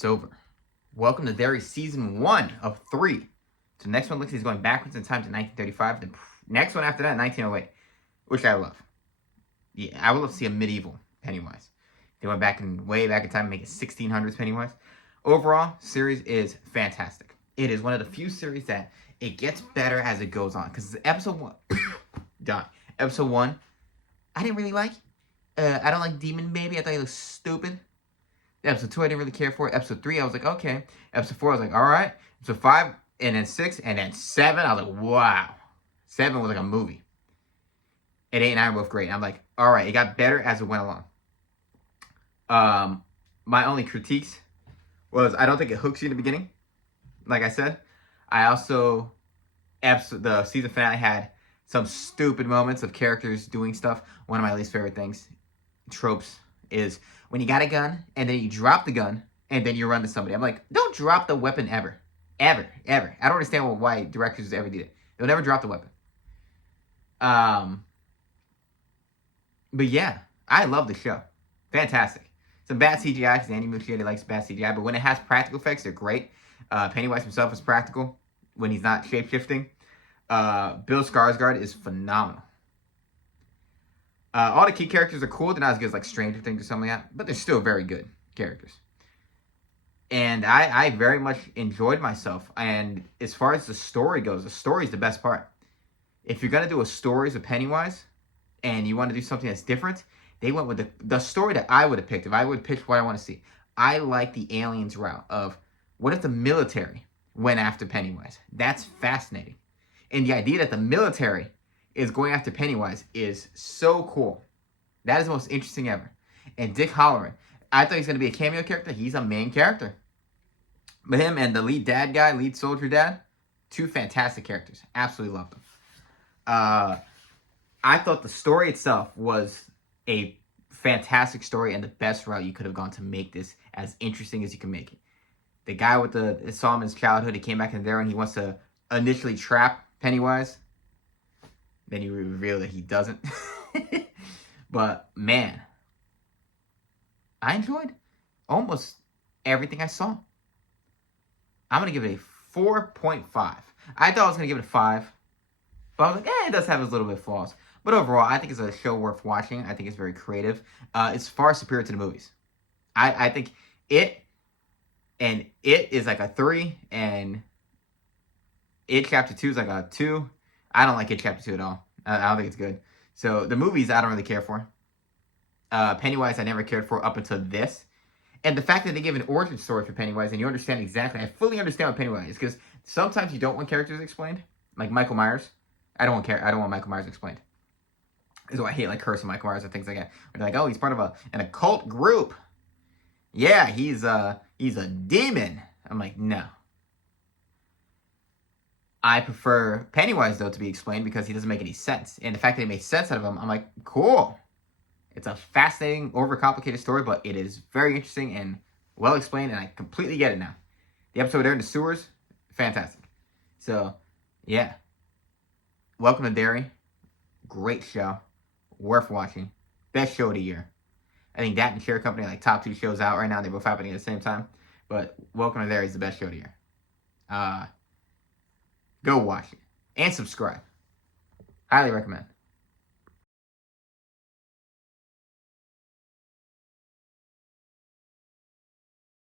It's over. Welcome to Derry season 1 of 3. So the next one looks like he's going backwards in time to 1935. The next one after that, 1908, which I love. Yeah, I would love to see a medieval Pennywise. They went way back in time and make it 1600s Pennywise. Overall, series is fantastic. It is one of the few series that it gets better as it goes on. Because episode 1, done. Episode 1, I didn't really like. I don't like Demon Baby. I thought he looked stupid. Episode 2, I didn't really care for. Episode 3, I was like, okay. Episode 4, I was like, all right. Episode 5, and then 6, and then 7, I was like, wow. 7 was like a movie. And 8 and 9 were both great. And I'm like, all right, it got better as it went along. My only critiques was I don't think it hooks you in the beginning. Like I said, I also, the season finale had some stupid moments of characters doing stuff. One of my least favorite things, tropes, is when you got a gun and then you drop the gun and then you run to somebody. I'm like, don't drop the weapon ever. Ever. Ever. I don't understand why directors ever did it. They'll never drop the weapon. But yeah, I love the show. Fantastic. Some bad CGI because Andy Muschietti likes bad CGI, but when it has practical effects, they're great. Pennywise himself is practical when he's not shape-shifting. Bill Skarsgård is phenomenal. All the key characters are cool. They're not as good as like Stranger Things or something like that, but they're still very good characters. And I very much enjoyed myself. And as far as the story goes, the story is the best part. If you're going to do a stories of Pennywise and you want to do something that's different, they went with the story that I would have picked. If I would have picked what I want to see, I like the aliens route of what if the military went after Pennywise? That's fascinating. And the idea that the military is going after Pennywise is so cool. That is the most interesting ever. And Dick Halloran, I thought he was going to be a cameo character. He's a main character. But him and the lead soldier dad, two fantastic characters. Absolutely love them. I thought the story itself was a fantastic story and the best route you could have gone to make this as interesting as you can make it. The guy with saw him in his childhood, he came back in there and he wants to initially trap Pennywise. Then you reveal that he doesn't. But, man, I enjoyed almost everything I saw. I'm going to give it a 4.5. I thought I was going to give it a 5. But I was like, it does have its little bit of flaws. But overall, I think it's a show worth watching. I think it's very creative. It's far superior to the movies. I think It is like a 3, and It Chapter 2 is like a 2. I don't like It Chapter 2 at all. I don't think it's good. So the movies I don't really care for. Pennywise I never cared for up until this. And the fact that they give an origin story for Pennywise and you understand exactly, I fully understand what Pennywise is, because sometimes you don't want characters explained. Like Michael Myers. I don't want Michael Myers explained. This is why I hate like cursing Michael Myers and things like that. They're like, oh, he's part of an occult group. Yeah, he's a demon. I'm like, no. I prefer Pennywise, though, to be explained because he doesn't make any sense. And the fact that he made sense out of him, I'm like, cool. It's a fascinating, overcomplicated story, but it is very interesting and well explained, and I completely get it now. The episode there in the sewers, fantastic. So, yeah. Welcome to Derry. Great show. Worth watching. Best show of the year. I think that and Share Company are like top 2 shows out right now. They're both happening at the same time. But Welcome to Derry is the best show of the year. Go watch it. And subscribe. Highly recommend.